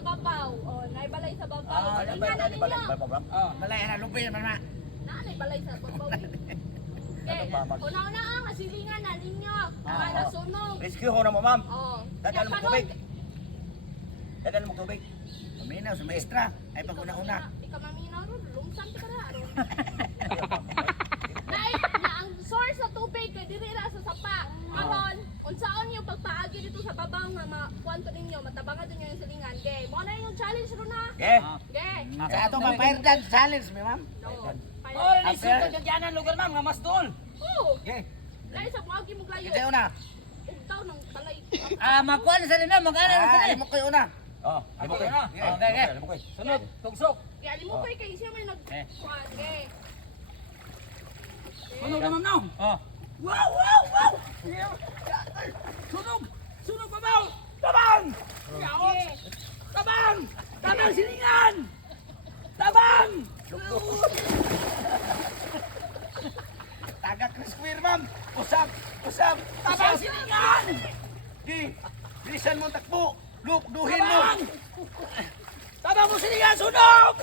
sa babaw. Oh, naibalay sa babaw. Ah, Silingan na ninyo. Oh, balay na lupi naman na. Naibalay sa babaw. Okay, una-una ang silingan na ninyo. Para sunog. Rescue ho na mo, ma'am. Oh. Dadaan mo tubig. Dadaan mo tubig. Paminaw sa maestra. Ay pag una-una. Di ka maminaw ron. Lumsan ka na ron. Na ang source sa tubig kay diri ra sa sapa. Karon, unsaon yung pagpaagi dito sa babaw nga makuanto ninyo, matabangan ninyo yung silingan. Okay, mo na yung challenge ro na. Okay. Okay. Sa ato bang fire dance challenge, mi ma'am? No. Oh, lisod ka dyan ang lugar ma'am, nga mas doon. Oh. Okay. Lain sa buhagi mo layo. Kasi una. Ugtaw ng talay. Makuha na sa nila, mag-ana na sa nila. Imo koy una. Oh, Ako okay. na. Okay. Sunod, tugsok. Kaya mo kay siya may nag kuan. Okay. Sunog naman now. Oh. Wow! Sunog! Sunog babaw! Tabang! Okay. Tabang! Tabang silingan! Tabang! Taga Chris Queer, ma'am. Usap. Tabang silingan! Di. Bilisan mo takbo. Look, duhin mo. Tabang! Tabang mo silingan! Sunog!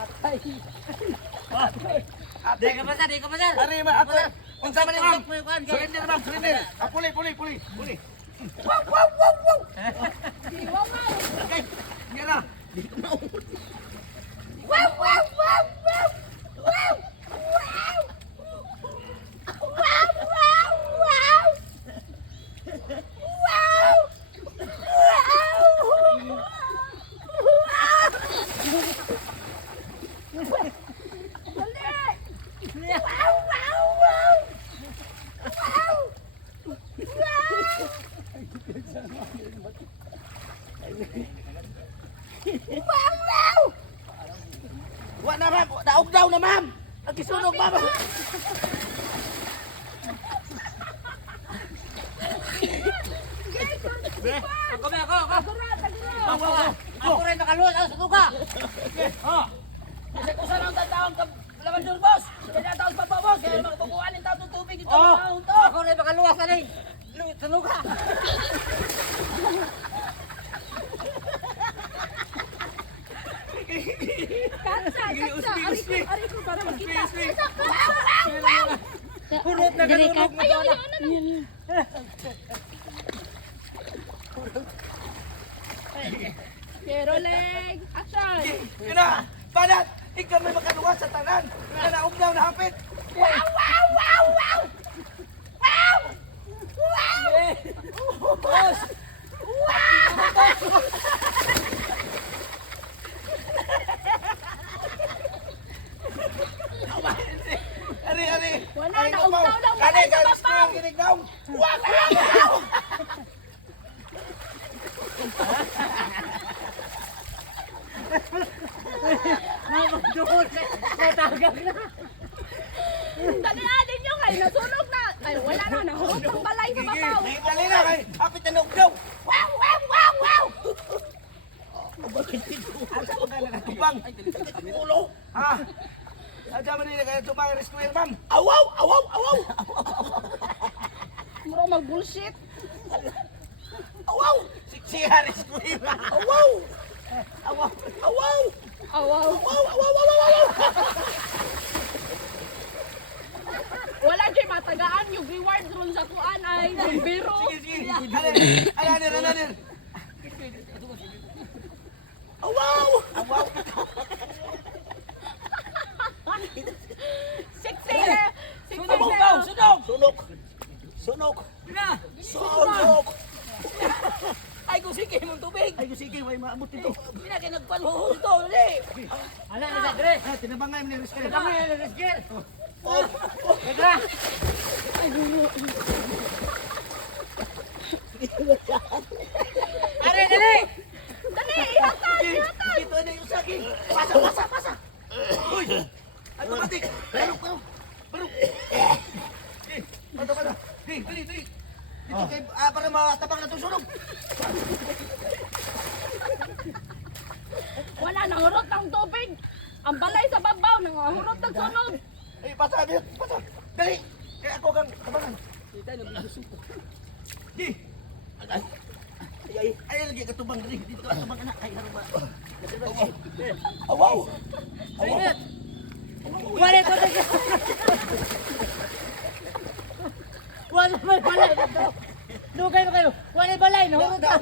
Ate. Di ka pasar! Ari ma ako. Unsa man ni ma'am? Surrender, Surrender, ma'am. Surrender. Puli. Iwa nga. Okay. Nga na. Wa na ma'am. Daog daw na ma'am. Nagisunog ma'am. Ako! Ako rin nakaluwas ang sunuga! Oh! Kasi kung saan ang tatawang laman doon, boss! Kaya natawag pa pa, boss! Kaya magbubuhan ng tatong tubig ito ang tahong to! Ako rin nakaluwas na rin! Sunuga! Katsa. Ari ko para makita. Purot na ganunog mo! Ayaw. Pero leg. Action. Ina. Banat. Ikaw may makaluwas sa tanan. Naog daw na hapit. Boss! Ari. Wala na, ugtaw daw, balay sa babaw. Kinig daw. Dalianin nyo kayo, nasunog na. Ay, wala na, nahurot ang balay sa babaw. Dali na kay. Hapit na naog daw. Asa mo kaya nakatubang? Ulo. Ha? Asa mo nila kaya tumang rescue ma'am? Awaw. Muro mag-bullshit. Awaw. Siya rescue. Awaw. Awaw. Wala dyan matagaan yung reward ron sa kuan ay biro. Sige. Anir. Awaw. Siksik. Sunog. Na! Sunog. Ay, kung sige mong tubig! Ay, sige, may maabot ito. Pinagay nagpalhuhol ito, dali! Ala, nasa gre! Tinabangay mo ni rescue. Kami, Resger! Oh. Teka! Are, dali! Dali, ihatag. Ito na yung saging. Pasa. Uy. Automatic. Barok. Pata. Dali. Dito kay para matabang na itong sunog. Wala, nahurot ang tubig. Ang balay sa babaw, nangahurot ng sunog. Ay, pasa. Dali. Kaya ako kang tabangan. Di. Ay, lagi katubang diri. Dito katubang anak. Ay, ano ba? Awaw! Sige. Wala ko na. Wala may balay dito. Dugay mo kayo. Wala balay, nahurot ka.